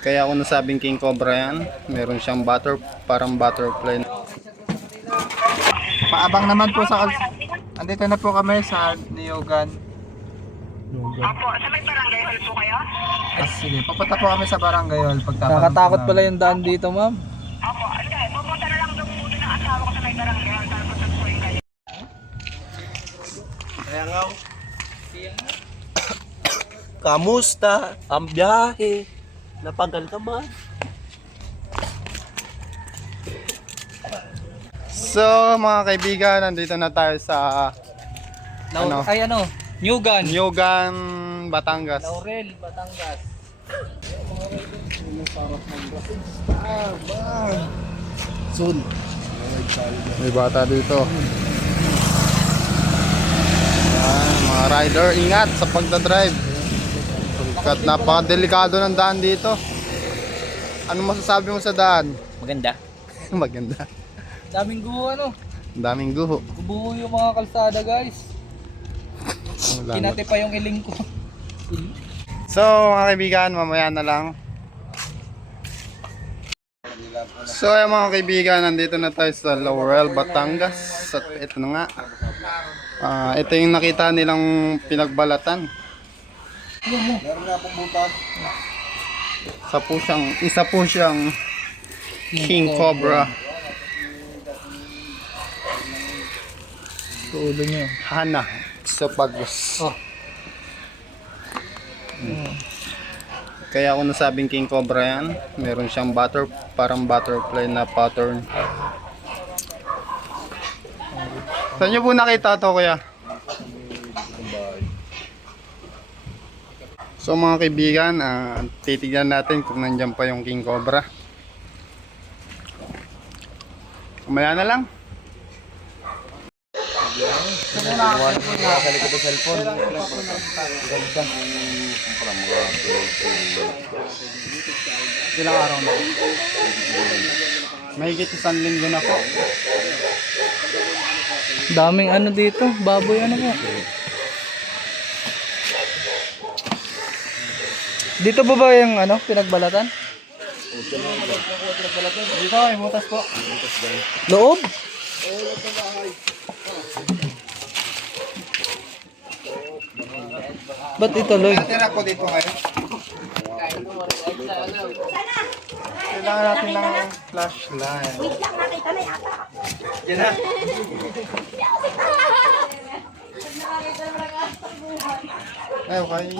Kaya ako nasabing King Cobra yan. Meron siyang parang butterfly. Paabang naman po sa... Andito na po kami sa Niogan. Opo, sa may barangay hall po kayo? Sige, papunta po kami sa Barangay Hall. Nakakatakot pala yung daan dito, ma'am. Opo, hindi. Pupunta na lang doon muna ng asawa ko sa may barangay hall. Tapos nagsuhin kayo. Kaya nga. Kamusta ang biyahe? Napagal ka man. So mga kaibigan, nandito na tayo sa Newgan. Niogan, Batangas. Laurel, Batangas. Soon. May bata dito. Ayan, mga rider, ingat sa pagdadrive. Kat napakadelikado ng daan dito. Ano masasabi mo sa daan? Maganda. Maganda. Daming guho, ano? Ang daming guho. Gubuho yung mga kalsada, guys. Kinati pa yung iling ko. So mga kaibigan, mamaya na lang. So ay mga kaibigan, nandito na tayo sa Laurel, Batangas. At ito na nga. Ito yung nakita nilang pinagbalatan. Meron nga pong butas. Isa po siyang King Cobra. Tulo nyo. Hana Exopagus. Kaya ako nasabing King Cobra yan. Meron siyang parang butterfly na pattern. Saan nyo po nakita to, kuya? So mga kaibigan, titignan natin kung nandyan pa yung King Cobra. Kumaya na lang. Nakakalikot ang cellphone. Ilang araw na? Mahigit 1 linggo na po. Daming ano dito. Baboy ano mo. Dito ba yung ano, pinagbalatan? Dito, may butas po. Loob? Ba't ituloy? Natira po dito ngayon. Kailangan natin ng flashlight. Wait lang, nakita na yata. Yan na. Ay, okay.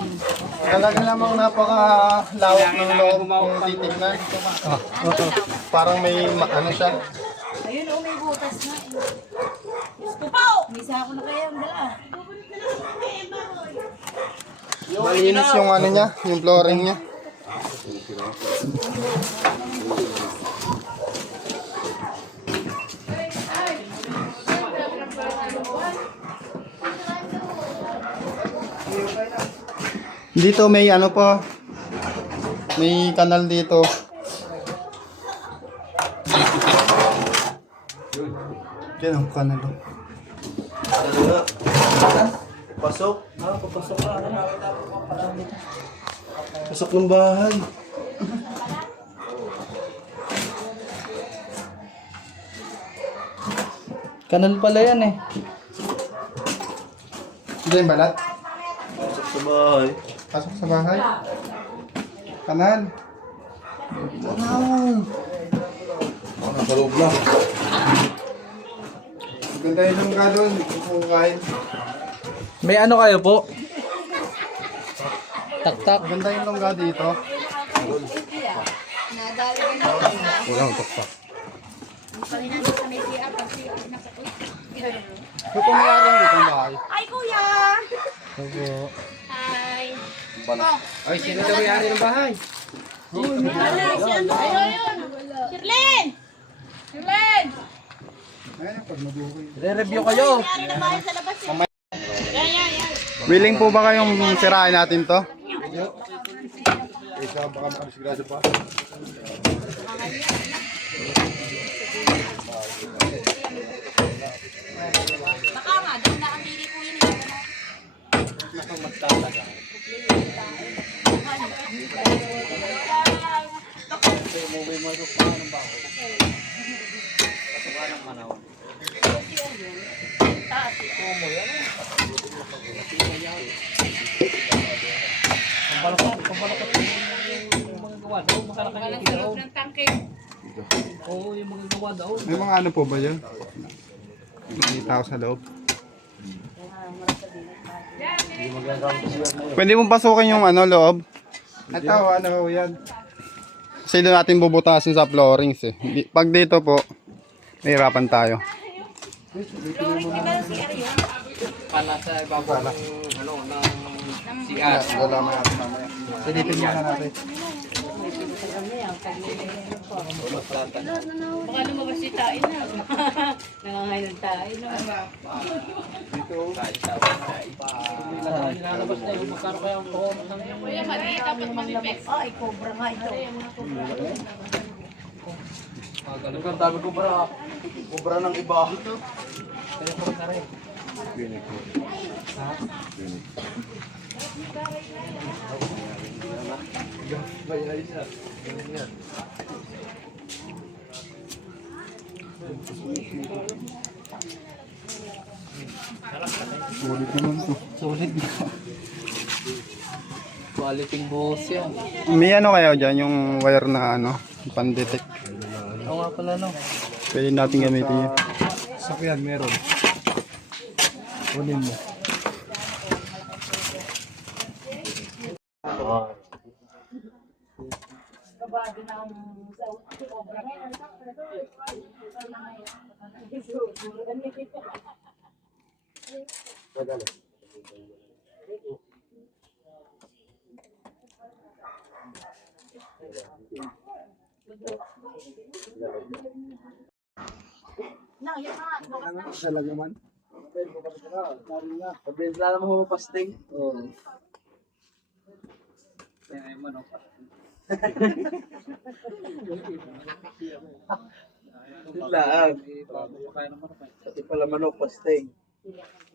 Talaga namang napakalawak ng loob kung titignan. Parang may ano siya. Ayun, may butas na. Gusto po! May sako na kaya ang dala. Malinis yung ano niya, yung flooring niya. Dito may ano pa. May kanal dito. Yan ang kanal. Pasok. Pasok ng bahay. Kanal pala yan eh. Hindi yung balat. Pasok sa bahay. Pasok sa bahay. Kanal. Nasa loob lang. Ganda yung langga doon. Kung kain. May ano kayo po? Tak-tak. Ganda yung langga dito. Walang tukpak. So kung mayroon dito yung bahay. Ay, kuya! Opo. Ay! Ay, sino daw may-ari ng bahay? Shirlene! Shirlene! Ayan ang pag mabuhay. Re-review kayo. May na bahay sa labas eh. Yan. Willing po ba kayong sirain natin to? Isa baka makasigrado pa. Baka nga, doon na ang pili ko yun eh. Pasok pa ng bako. Pasok ka ng manaw. Kumo yan eh. Pambalakot yung mga gawa daw. Makalakang yung daw. Ng tangke. Oo, yung mga gawa daw. May mga ano po ba yun? Nakita ko sa loob. Pwede mong pasukin yung ano, loob. Ito, ano ho yan. Kasi doon natin bubutasin sa floorings eh. Pag dito po, mahirapan tayo. Flooring, di ba si Aryo? Para sa bago ng ano, ng sigas. Lalaman natin mamaya. Silipin muna natin. Baka lumabas si Tain na. Nangangain ng Tain na. Nilalabas na yung magkano kaya ang promo ng yung Kuya, maliit dapat mamipes. Ay, cobra nga ito. ang dami ko para Kubra ng iba. kaya ko na rin. Sulit naman to. Solid na. Quality boss yan. May ano kayo dyan, yung wire na ano, pan-detect. Oo nga pala no. Pwede natin gamitin yun. Sakyan, meron. Kunin mo. Kabado na ang cobra nga. Na, yan na. Talaga man. Sabihin sila naman mo pasting. Oo. Kaya yung manok. Laan. Kaya ng manok eh. Pati pala manok, pasting.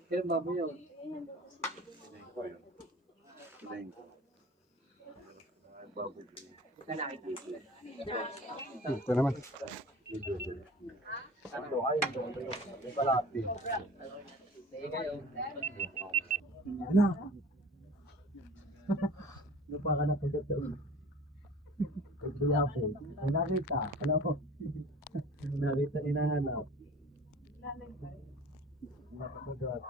Kaya baboy yun. Ito naman. Sige kayo. Lupa ka na pagkataon. Pagbayapon. Ang nakita. Ano mo? Nakita hinahanap. Napakagat.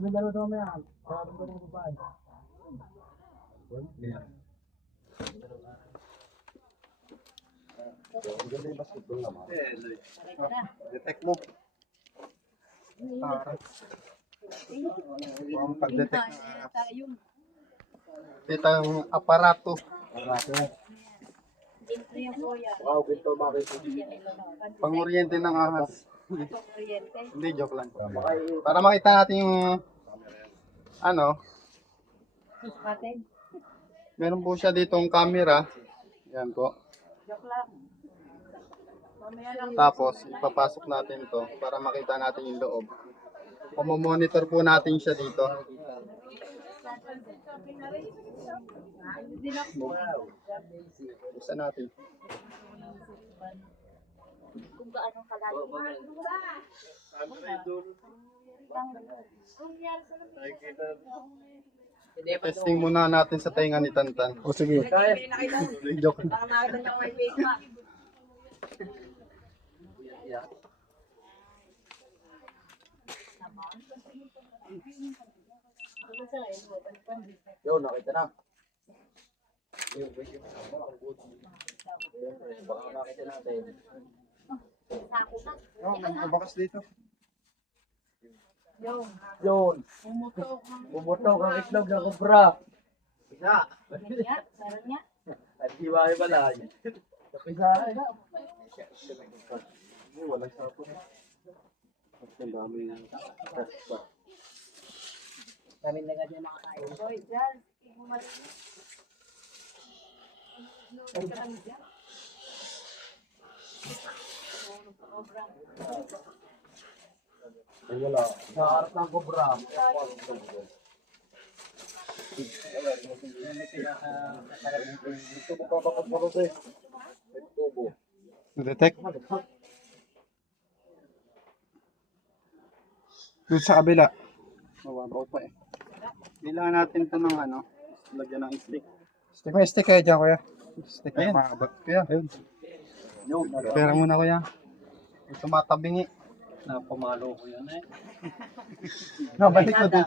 May laro daw may ahal. Parang ko ng babae. Ganda yung basketball naman. Detect mo. Para. Ang pag-detect na dito yung aparato. Dito yung kuya. Wow, ito bakit? Pang-oriente ng ahas. Kuryente. Hindi, joke lang. Para makita natin yung ano, Suskatin. meron po siya ditong camera. Yan po. Joke lang. Mamaya lang. Tapos, ipapasok natin to para makita natin yung loob. Monitor po natin siya dito. Isa natin. Kung gaano kalayo. Testing muna natin sa tainga ni Tantan. O sige. Joke. Nakakita niya may makeup. Yo, nakita na. Baka nakita natin. Oh, may bakas dito. Yun. Pumutok ang itlog ng kubra. Isa. Sarang niya. At hiwahe pala. Kapisa. Walang sapon. Ang dami ng taspa. Kami na ganyan makakain. Hoy, dyan. Ay wala. Sa harap ng kubra. Detect. Doon sa kabila. Mawabaw pa eh. Kailangan natin ito ng ano, lagyan ng stick. Stick mo, stick kayo dyan, kuya. Stick Ayun. na mahaba. Kuya. Ayun. Pera muna kuya. May tumatabingi. Napamalo ko yan eh. Nabalik ko din.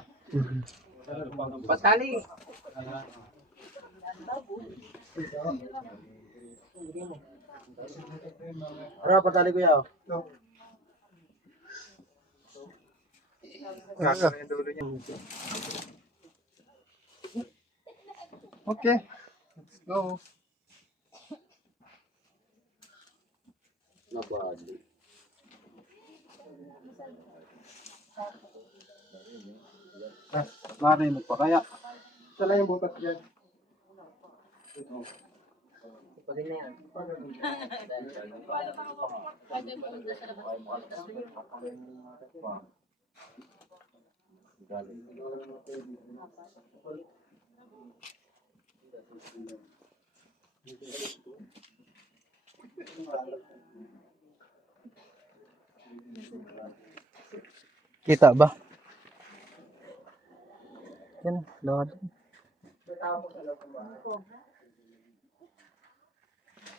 Patali. Ara, patali ko yan. Kaka yung dulo niya. Okay. Let's go. Nabali. Marinig pa kaya. Ito lang yung butas dyan. Kita ba? Yan, lawad.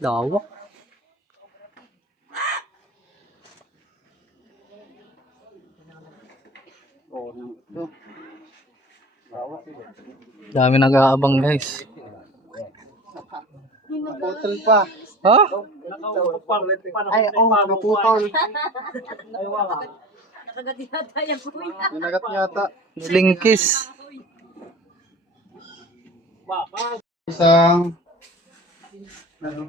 Lawak. Oo, ito. Dami nag-aabang guys. Naputol pa. Ha? Ay, naputol. Nakagati yata yung kuya. Ninagat yata. Lingkis. Isang ano?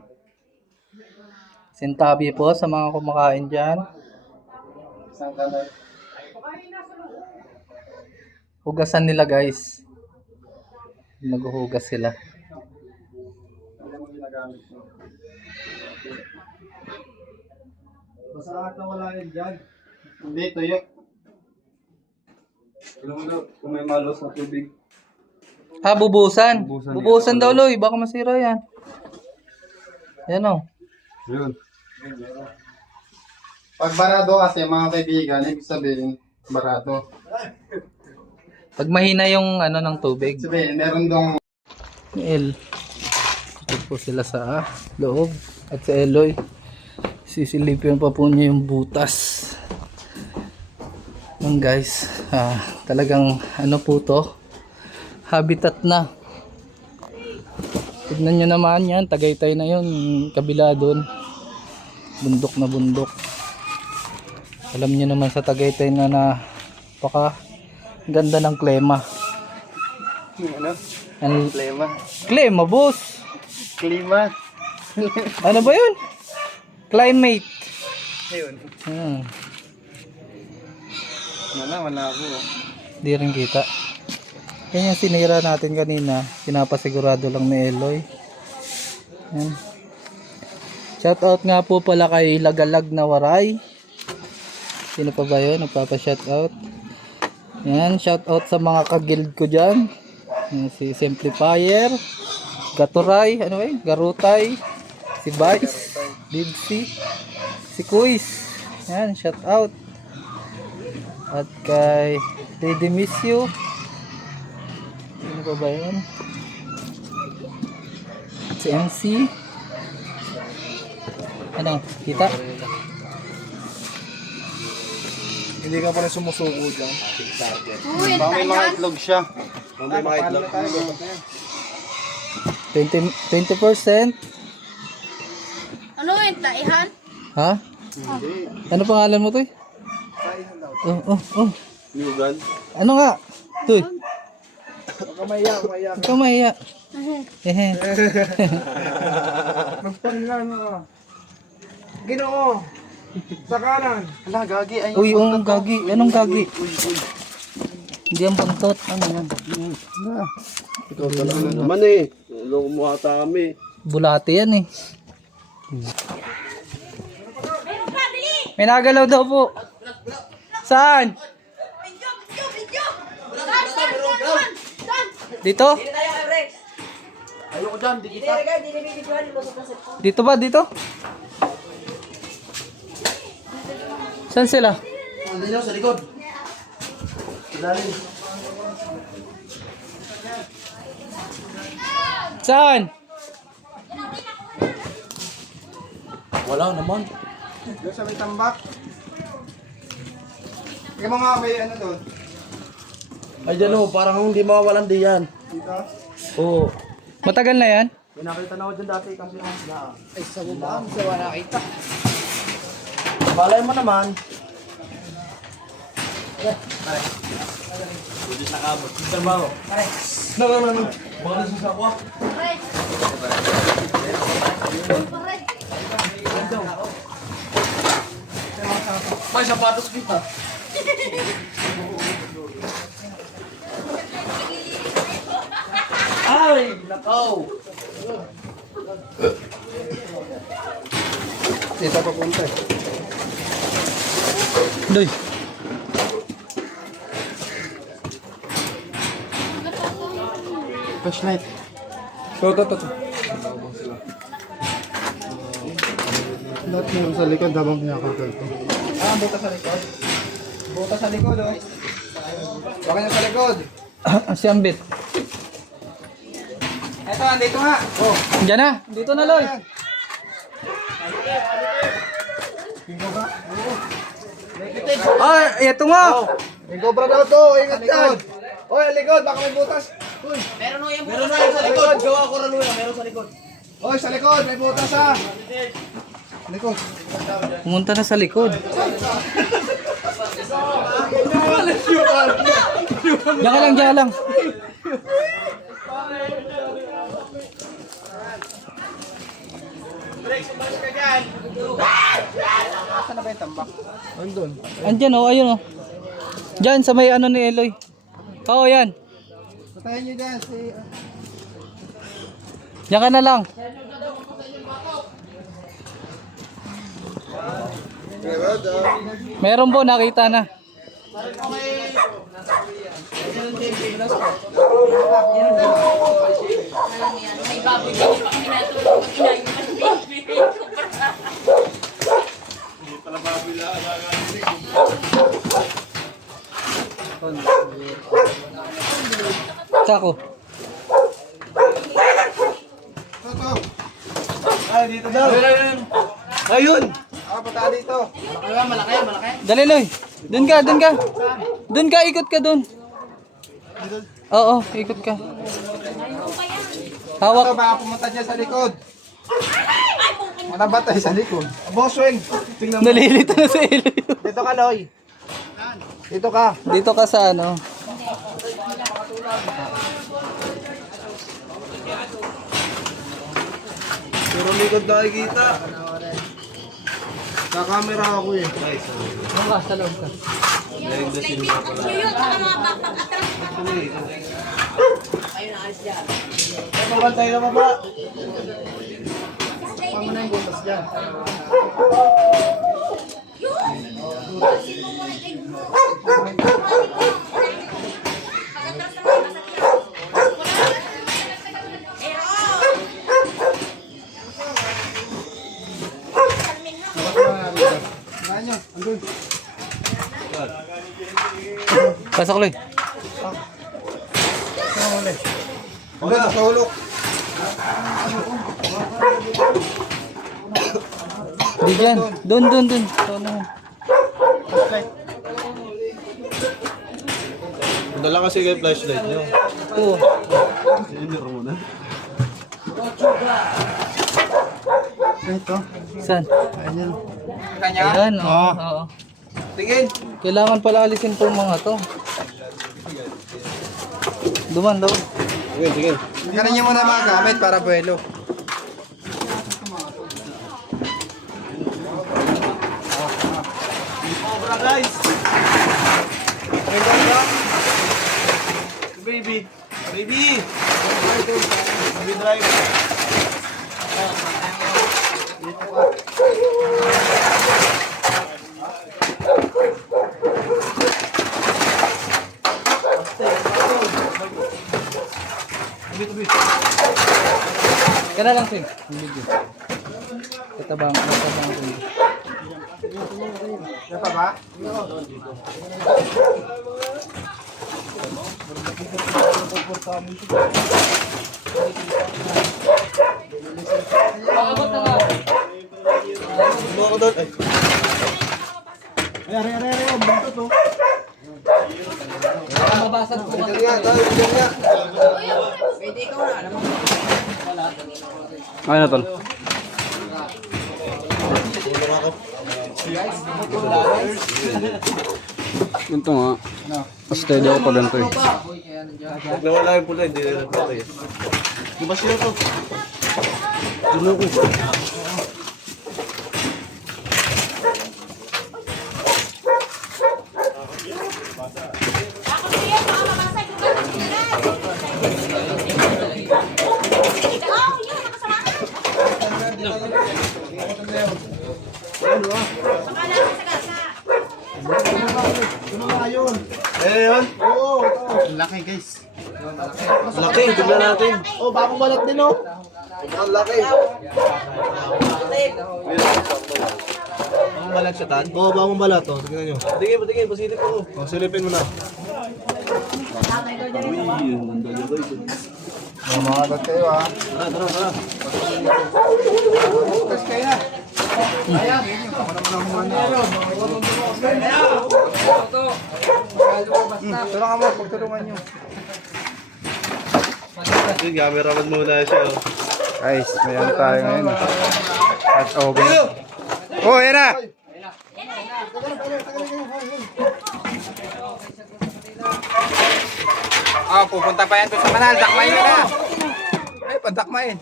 Sintabi po sa mga kumakain dyan. Isang kamay. Hugasan nila guys. Naghuhugas sila. Ano mo ginagamit mo? Basta lahat na wala yan dyan. Hindi, tuyo. Alam mo daw, kung may malos na tubig. Ha, bubusan. Bubusan Bubusan daw, Loy. Baka masira yan. Yan o. Yun. Pag barado kasi mga kaibigan, ibig sabihin, barado. Pag mahina yung ano ng tubig. Sabihin, meron dong L. Ito po sila sa loob. At sa Eloy. Sisilipin pa po niya yung butas. Yan guys. Talagang ano po to. Habitat na. Tignan nyo naman yan. Tagaytay na yun. Kabila doon. Bundok na bundok. Alam nyo naman sa Tagaytay na napaka ganda ng klima. ano? Ang Klima. klima boss. Klima. Ano ba yun? Climate. Ayun. Wala ako. Di rin kita. Yan yung sinira natin kanina. Pinapasigurado lang ni Eloy. Yan. Shout out nga po pala kay Lagalag na Waray. Sino pa ba yun? Nagpapa-shout out. Yan. Shout out sa mga kagild ko dyan. Yan, si Simplifier. Gaturay. Ano ba yun? Garutay. Si Vice. Bibsi. Si Kuis. Yan. Shout out. At kay Lady Miss You. Ano pa ba yun? Si MC. Ano? Kita? Hindi ka pa rin sumusuko dyan. Uy, Baka may mga itlog siya. May mga itlog. 20%? ano yun? Taihan? Ha? Ano pangalan mo to? Oh. Yugan. Ano nga? Tuy. Kamaya. Ikaw mahiya. Hehe. Magpangan na. Ginoo. Sa kanan. Ala, gagi. Ay, Uy, gagi. Anong gagi? Hindi ang buntot. Ano yan? Ikaw talaga naman eh. Loko mo ata kami. Bulate yan eh. May nagalaw daw po. Saan? Video! Saan? Dito? Dito tayo kay Rex. Ayoko dyan, di Hindi, Rex. Hindi nabibidyohan. Lusot na sila. Dito ba? Dito? Saan sila? Hindi nyo, sa likod. Dali. Saan? Wala naman. Doon sa may tambak. Tingnan mo nga may ano doon. Ay dyan o, parang hindi mawawalan di yan. Dito. Oo. Matagal na yan? Pinakita na ako dyan dati kasi ang sila. Ay, sa bubaan. Sa wala kita. Balay mo naman. Pwede na kabot. Trabaho. Naman. Baka sa sakwa. May sapatos kita. Ay, nakaw. Dito papunta eh. Doy. Flashlight. Ito. Lahat meron sa likod habang kinakagal ko. Ah, buta sa likod. Buta sa likod oh. Baka niya sa likod. Si Ambit. Eto, andito nga. Oh. Diyan na. Dito na, Loy. Ay, ito nga. May cobra daw to. Ingat dyan. Oy, likod. Baka may butas. Uy. Meron na yung Meron na yun sa likod. Gawa ko raluya. Meron sa likod. Oy, sa likod. May butas ha. Likod. Pumunta na sa likod. Diyan ka lang, diyan ka lang. Saan na ba yung tambak? Andun. Andyan oh, ayun oh. Diyan sa may ano ni Eloy. Oo, yan. Patayin nyo dyan si... Diyan ka na lang. Meron po, nakita na. may baboy din pa kami natulog. Inayin pa ng baby. Sako. Ito. Ay, dito daw. Ayun. Ah, pataan dito. Dali, Loy. Doon ka, doon ka. Doon ka, ikot ka doon. Oo, ikot ka. Ito, Hawak. baka pumunta dyan sa likod. Manabatay sa likod. Boswing. Tingnan mo. Nalilito na si Eloy. Dito ka, Loy. Dito ka. Dito ka sa ano. Pero likod na kita. Sa camera ako eh. Mga sa loob ka. Yuyot sa mga backpack atras. Ayun, alis dyan. Pabantay na baba. Paano na yung butas dyan? Saan nyo? Andun. Pasok, Loy. Andun, sa hulok. Di dyan. Doon, doon, doon. So, ano. Dala kasi kayo flashlight nyo. Oo. Sinira mo na. Ito. Saan? Ayan. Kanya? Ayan, oo. Oo. Tingin. Kailangan pala alisin po mga to. Duman daw. Sige, sige. Kanin nyo muna mga gamit para buwelo. Cobra guys! May cobra! Baby! Baby! Baby driver! Kaya lang, Sing. Video. Katabang Sing. Yan pa ba? Ako doon. Ay. Mabasag po. Diyan nga, tayo, diyan nga. Ay na tol. Ganito nga. Steady ako pag ganito eh. Pag nawala yung pula, hindi na natin. Di ba siya to? Dinuko. Eh, yun. Oo. Laki guys. Laki, tignan natin. Oh, bagong balat din oh. Ang laki. Bagong balat siya, Tan? Oo, bagong balat oh. Tignan nyo. Patingin, pasilip ko. Oh, silipin mo na. Uy, ang ganda niya guys. Mamagat kayo ha. Tara. Butas kayo na. Ayan. Ako naman ang humana. Tulungan mo, pagtulungan nyo. Yung cameraman muna siya oh. Guys, may ano tayo ngayon. At okay. Oh, yan na! Ah, pupunta pa yan doon sa kanal. Dakmain ka na. Ay, padakmain.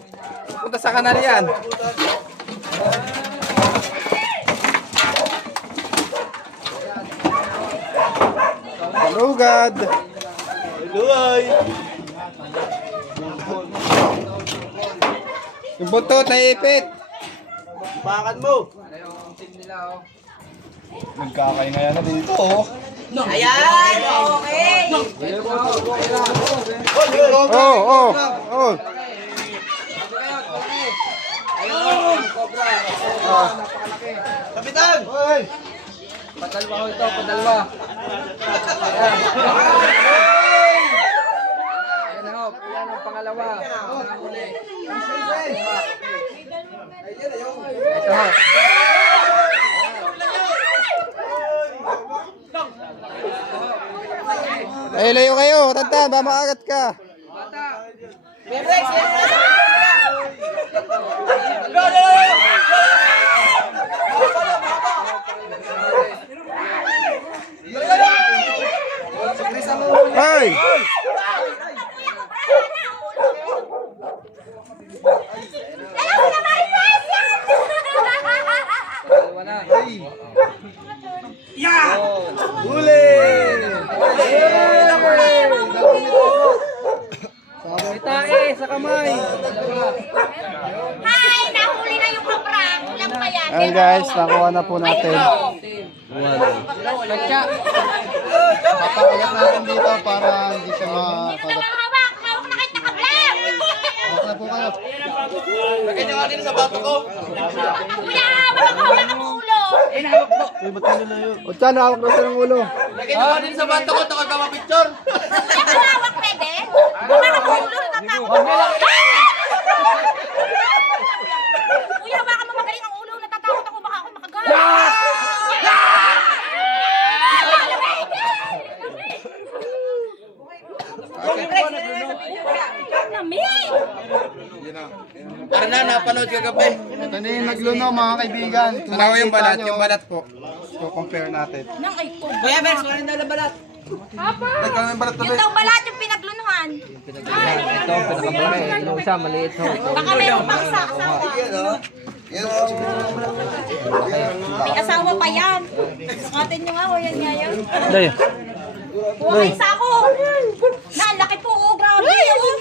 Punta sa kanal yan. Hello God! Luay! Yung buntot, naiipit. Pakan mo! Nagkakain na yan na dito oh. Ayan! Okay! Oh! Kapitan! Padalwa ko ito, padalwa. Ayan na ho, ayan ang pangalawa. Ito ho. Ay, layo kayo! Tanta, ba makagat ka? Hey! Padalwa na. May tae sa kamay. Hi! Nahuli na yung kaprang. Ilang pa yan? Ayan guys, nakuha na po natin. Katsa. Papakilat natin dito para hindi siya makagat. Hawak! Hawak na kahit nakablak! Okay na po kayo. Lagay niyo kanina sa bato ko! Kuya! Hawak ang ulo! Uy, ba't yun na yun? O tiyan, hawak na siya ng ulo. Lagay niyo kanina sa bato ko, takot ka mapicture! Kaya ka hawak, pwede? Hawak ang ulo! Natatakot ako! Kuya, hawakan mo magaling ang ulo! Natatakot ako! Baka ako makagat! Lamig! Tara na, napanood ka gabi. Ito na yung nagluno mga kaibigan. Kung Tanaw yung balat, makikita nyo, yung balat po. I-compare natin. Nang ay ko. Kuya Bex, wala na balat. Nagkaroon ng balat Yung daw balat yung pinaglunuhan. Ito, pinakamalaki. Yung isa, maliit ho. Baka meron pang asawa. May asawa pa yan. Sukatin nyo nga, o yan nga yan. Dahil. Huwag kayo sa ako. Na, ang laki po, oh, grabe. Oh.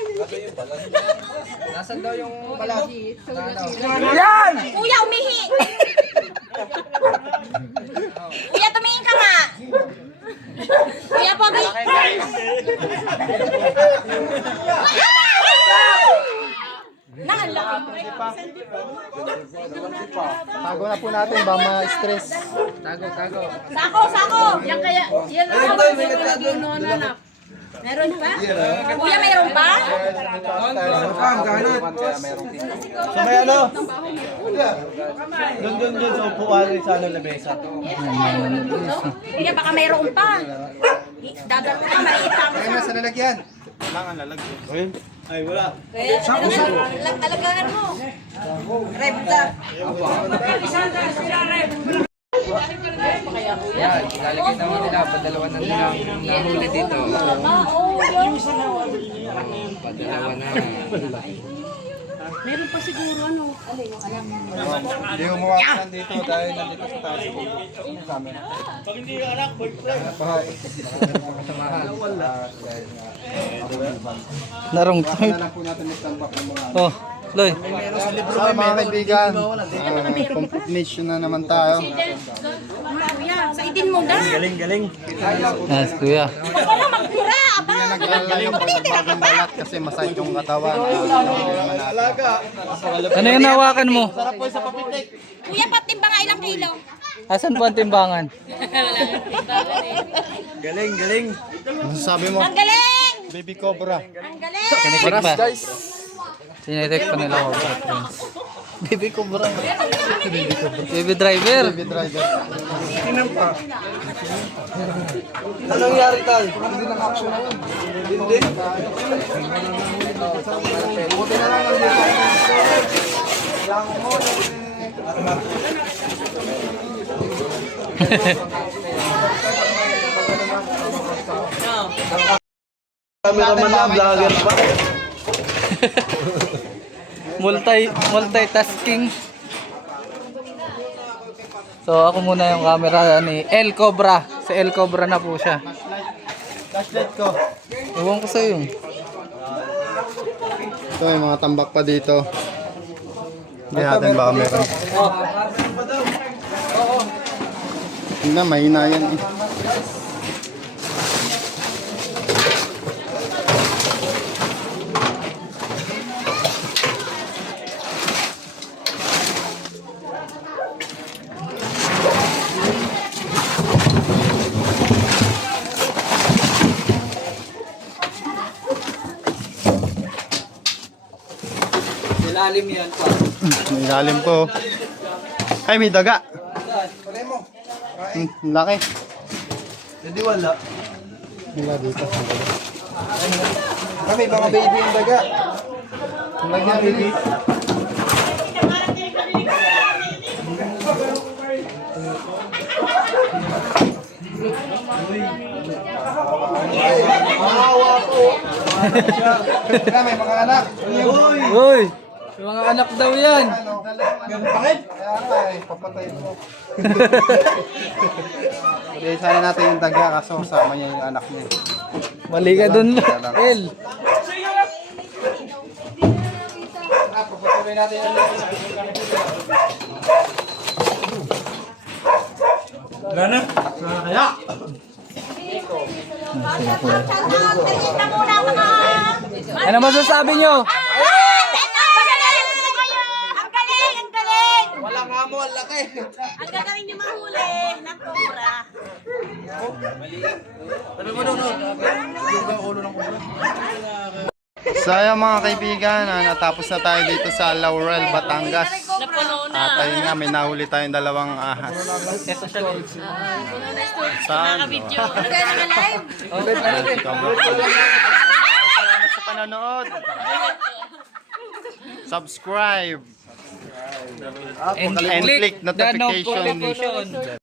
Nasaan daw yung balat? Yan! Kuya, umihi. Kuya, tumingin ka nga. Kuya, Pogi. Tago na po natin, ba ma-stress. Sako! Yan kaya, yan lang ako yung anak. Meron pa? Kuya, mayroon pa? So may ano? Doon sa upuan sa ano lamesa. Kuya, baka mayroon pa. Dadalo ka, maliit lang. Kaya na sa lalagyan. Ayun. Ay, wala. Kaya, alagaan mo. Rebda. Yan, ilalagay naman nila. Padalawa na nilang nahuli dito. Padalawa na. Meron pa siguro ano. Hindi mo mawakasan dito dahil nandito sa taas ko. Camera. Pag hindi anak, boyfriend. Narong Kaya na po natin mag-stand up ng mga. Oh, Loy. So mga kaibigan, complete mission na naman tayo. Kuya, sa itin mo na. Galing. Yes, kuya. Ako na magpura, aba. Nag-alala yung pagbagong balat kasi masakit yung katawan. Ano yung nawakan mo? Kuya, patimba nga ilang kilo. Asan po ang timbangan? Galing. Masasabi mo, Ang galing! baby cobra. Ang galing! Kinitik ba? Guys, Sinitik pa nila ako, friends. Baby cobra. Baby driver. baby driver. Anong nangyari tal? Hindi nang action na yun. Hindi. Buti na lang nandito. Cameraman na vlogger pa. Multitasking. So ako muna yung camera ni El Cobra. Si El Cobra na po siya. Flashlight ko. Ewan ko sa iyo. Ito yung mga tambak pa dito. Hindi natin ba meron? Hindi, mahina yan eh. Ilalim yan pa. May ilalim po. Ay, may daga. Laki. Hindi wala. Wala dito. Kami, mga baby yung daga. Lagyan baby. Kami, mga anak. Uy! Yung mga anak daw yan. Bakit? Kaya nga eh, papatay mo. Hindi, sana natin yung daga kaso sama niya yung anak niya. Mali ka dun, El. Papatuloy natin yung Tingin na muna mga... Ano masasabi nyo? Ang galing! Ang galing! Wala nga mo, ang laki. Ang gagawin niyo mahuli ng cobra. So ayan mga kaibigan, natapos na tayo dito sa Laurel, Batangas. At ayun nga, may nahuli tayong dalawang ahas. Saan? Ano kaya naka-live? Salamat sa panonood. Subscribe. And click notification.